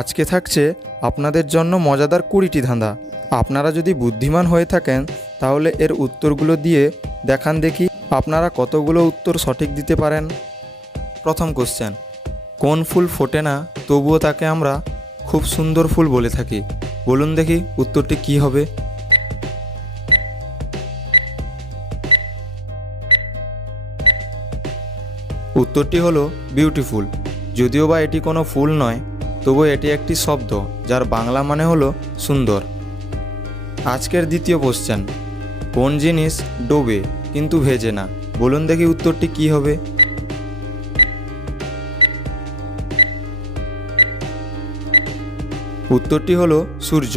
আজকে থাকছে আপনাদের জন্য মজাদার 20টি ধাঁধা। আপনারা যদি বুদ্ধিমান হয়ে থাকেন তাহলে এর উত্তরগুলো দিয়ে দেখান দেখি আপনারা কতগুলো উত্তর সঠিক দিতে পারেন। প্রথম কোশ্চেন, কোন ফুল ফোটে না তবুও তাকে আমরা খুব সুন্দর ফুল বলে থাকি? বলুন দেখি উত্তরটি কী হবে। উত্তরটি হলো বিউটিফুল। যদিও বা এটি কোনো ফুল নয়, তবু এটি একটি শব্দ যার বাংলা মানে হলো সুন্দর। আজকের দ্বিতীয় কোশ্চেন, কোন জিনিস ডোবে কিন্তু ভেজে না? বলুন দেখি উত্তরটি কী হবে। উত্তরটি হলো সূর্য।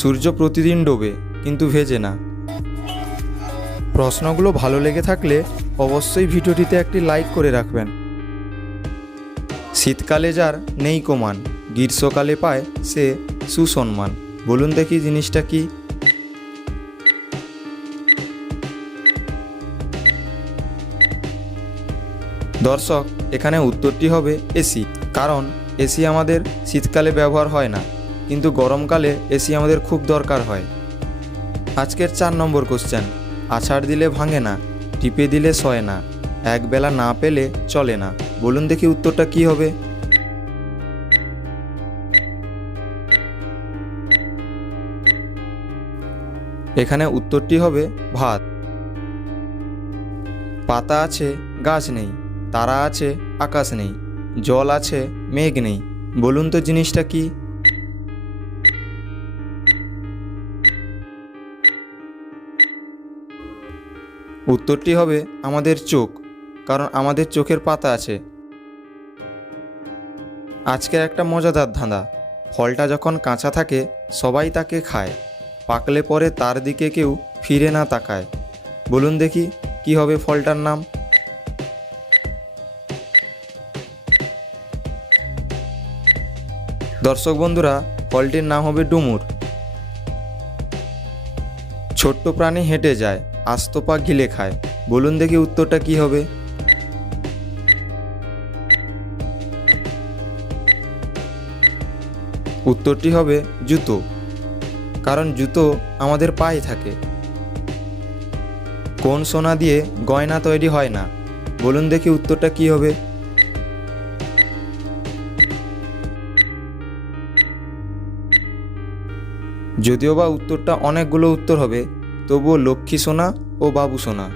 সূর্য প্রতিদিন ডোবে কিন্তু ভেজে না। প্রশ্নগুলো ভালো লেগে থাকলে অবশ্যই ভিডিওটিতে একটি লাইক করে রাখবেন। শীতকালে যার নেই কমান, গ্রীষ্মকালে পায় সে সুসম্মান। বলুন দেখি জিনিসটা কি। দর্শক, এখানে উত্তরটি হবে এসি। কারণ এসি আমাদের শীতকালে ব্যবহার হয় না, কিন্তু গরমকালে এসি আমাদের খুব দরকার হয়। আজকের 4 নম্বর কোশ্চেন, আছাড় দিলে ভাঙে না, টিপে দিলে সয় না, একবেলা না পেলে চলে না। বলুন দেখি উত্তরটা কি হবে। এখানে উত্তরটি হবে ভাত। পাতা আছে গাছ নেই, তারা আছে আকাশ নেই, জল আছে মেঘ নেই। বলুন তো জিনিসটা কি। উত্তরটি হবে আমাদের চোখ, কারণ আমাদের চোখের পাতা আছে। আজকের একটা মজাদার ধাঁধা, ফলটা যখন কাঁচা থাকে সবাই তাকে খায়, পাকলে পরে তার দিকে কেউ ফিরে না তাকায়। বলুন দেখি কি হবে ফলটার নাম। দর্শক বন্ধুরা, ফলটির নাম হবে ডুমুর। ছোট্ট প্রাণী হেঁটে যায়, আস্ত পা গিলে খায়। বলুন দেখি উত্তরটা কি হবে। উত্তরটি হবে জুতো, কারণ জুতো আমাদের পায়ে থাকে। কোন সোনা দিয়ে গয়না তৈরি হয় না? বলুন দেখি উত্তরটা কি হবে। যদিও বা উত্তরটা অনেকগুলো উত্তর হবে, তবুও লক্ষ্মী সোনা ও বাবু সোনা।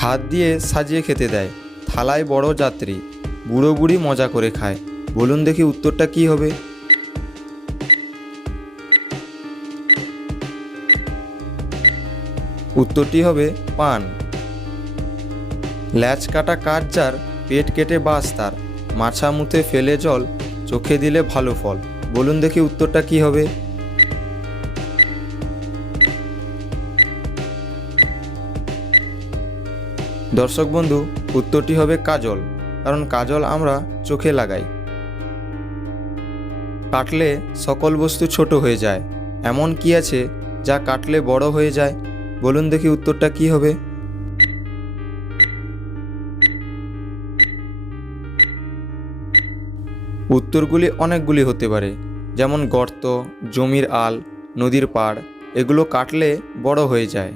হাত দিয়ে সাজিয়ে খেতে দেয়, থালায় বড় যাত্রী, বুড়ো বুড়ি মজা করে খায়। বলুন দেখি উত্তরটা কি হবে। উত্তরটি হবে পান। ল্যাচ কাটা কাঠ যার, পেট কেটে বাস তার, মাছা মুতে ফেলে জল, চোখে দিলে ভালো ফল। বলুন দেখি উত্তরটা কি হবে। দর্শক বন্ধু, উত্তরটি হবে কাজল, কারণ কাজল আমরা চোখে লাগাই। কাটলে সকল বস্তু ছোট হয়ে যায়, এমন কি আছে যা কাটলে বড় হয়ে যায়? বলুন দেখি উত্তরটা কি হবে। উত্তরগুলি অনেকগুলি হতে পারে, যেমন গর্ত, জমির আল, নদীর পাড়। এগুলো কাটলে বড় হয়ে যায়।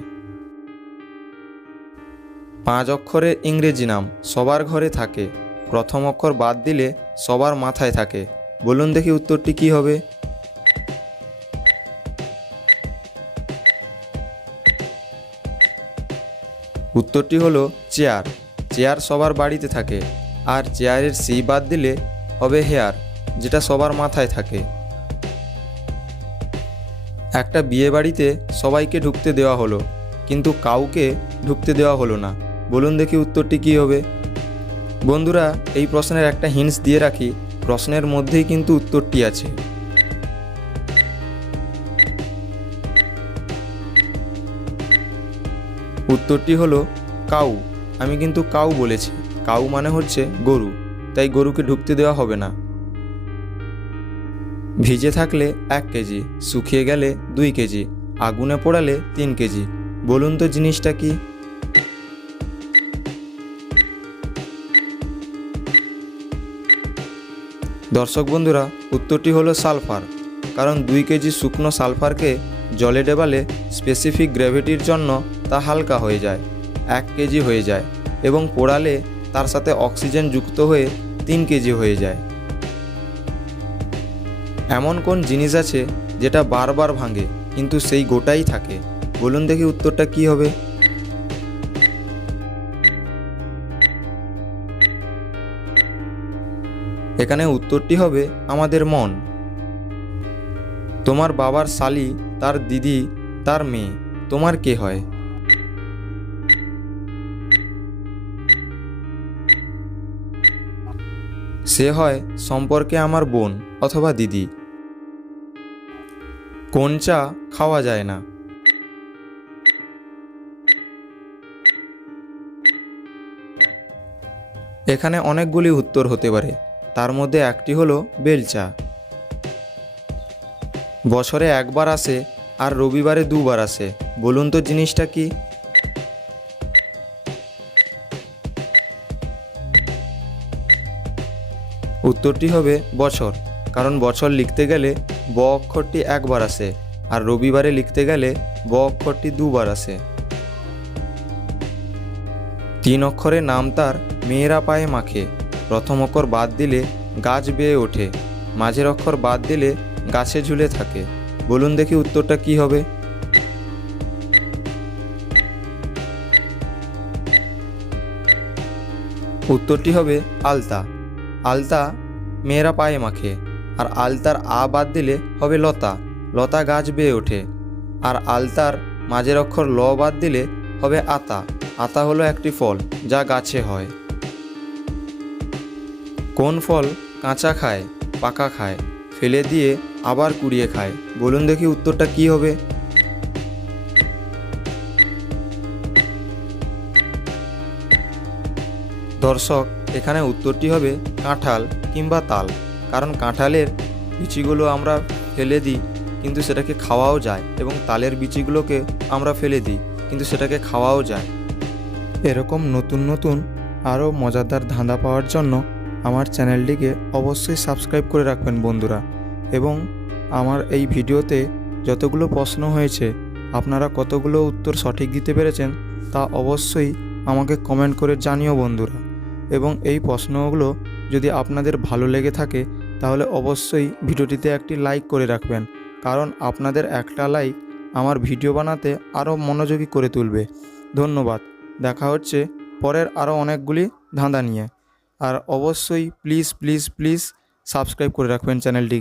5 অক্ষরের ইংরেজি নাম সবার ঘরে থাকে, প্রথম অক্ষর বাদ দিলে সবার মাথায় থাকে। বলুন দেখি উত্তরটি কি হবে। উত্তরটি হলো চেয়ার। চেয়ার সবার বাড়িতে থাকে, আর চেয়ারের সি বাদ দিলে হবে হেয়ার, যেটা সবার মাথায় থাকে। একটা বিয়ে বাড়িতে সবাইকে ঢুকতে দেওয়া হলো, কিন্তু কাউকে ঢুকতে দেওয়া হলো না। বলুন দেখি উত্তরটি কী হবে। বন্ধুরা, এই প্রশ্নের একটা হিন্টস দিয়ে রাখি, প্রশ্নের মধ্যেই কিন্তু উত্তরটি আছে। উত্তরটি হলো কাউ। আমি কিন্তু কাউ বলেছি, কাউ মানে হচ্ছে গরু, তাই গরুকে ঢুকতে দেওয়া হবে না। ভিজে থাকলে 1 কেজি, শুকিয়ে গেলে 2 কেজি, আগুনে পোড়ালে 3 কেজি। বলুন তো জিনিসটা কি। দর্শক বন্ধুরা, উত্তরটি হলো সালফার। কারণ 2 কেজি শুকনো সালফারকে জলে ডেবালে স্পেসিফিক গ্র্যাভিটির জন্য তা হালকা হয়ে যায়, 1 কেজি হয়ে যায়, এবং পোড়ালে তার সাথে অক্সিজেন যুক্ত হয়ে 3 কেজি হয়ে যায়। এমন কোন জিনিস আছে যেটা বারবার ভাঙে কিন্তু সেই গোটাই থাকে? বলুন দেখি উত্তরটা কি হবে। এখানে উত্তরটি হবে আমাদের মন। তোমার বাবার শালি, তার দিদি, তার মেয়ে, তোমার কে হয়? সে হয় সম্পর্কে আমার বোন অথবা দিদি। কোন চা খাওয়া যায় না? এখানে অনেকগুলি উত্তর হতে পারে, তার মধ্যে একটি হলো বেলচা। বছরে একবার আসে আর রবিবারে 2 বার আসে, বলুন তো জিনিসটা কি? উত্তরটি হবে বছর। কারণ বছর লিখতে গেলে ব অক্ষরটি একবার আসে, আর রবিবারে লিখতে গেলে ব অক্ষরটি 2 বার আসে। 3 অক্ষরের নাম তার মেয়েরা পায়ে মাখে। প্রথম অক্ষর বাদ দিলে গাছ বেয়ে ওঠে, মাঝের অক্ষর বাদ দিলে গাছে ঝুলে থাকে। বলুন দেখি উত্তরটা কি হবে। উত্তরটি হবে আলতা। আলতা মেয়েরা পায়ে মাখে, আর আলতার আ বাদ দিলে হবে লতা। লতা গাছ বেয়ে ওঠে। আর আলতার মাঝের অক্ষর ল বাদ দিলে হবে আতা। আতা হলো একটি ফল যা গাছে হয়। কোন ফল কাঁচা খায়, পাকা খায়, ফেলে দিয়ে আবার কুড়িয়ে খায়? বলুন দেখি উত্তরটা কি হবে। দর্শক, এখানে উত্তরটি হবে কাঁঠাল কিংবা তাল। কারণ কাঁঠালের বিচিগুলো আমরা ফেলে দিই কিন্তু সেটাকে খাওয়াও যায়, এবং তালের বিচিগুলোকে আমরা ফেলে দিই কিন্তু সেটাকে খাওয়াও যায়। এরকম নতুন নতুন আরও মজাদার ধাঁধা পাওয়ার জন্য আমার চ্যানেলটিকে অবশ্যই সাবস্ক্রাইব করে রাখবেন বন্ধুরা। এবং আমার এই ভিডিওতে যতগুলো প্রশ্ন হয়েছে আপনারা কতগুলো উত্তর সঠিক দিতে পেরেছেন তা অবশ্যই আমাকে কমেন্ট করে জানিও বন্ধুরা। এবং এই প্রশ্নগুলো যদি আপনাদের ভালো লেগে থাকে তাহলে অবশ্যই ভিডিওটিতে একটি লাইক করে রাখবেন। কারণ আপনাদের একটা লাইক আমার ভিডিও বানাতে আরও মনোযোগী করে তুলবে। ধন্যবাদ। দেখা হচ্ছে পরের আরও অনেকগুলি ধাঁধা নিয়ে। আর অবশ্যই প্লিজ প্লিজ প্লিজ সাবস্ক্রাইব করে রাখবেন চ্যানেলটিকে।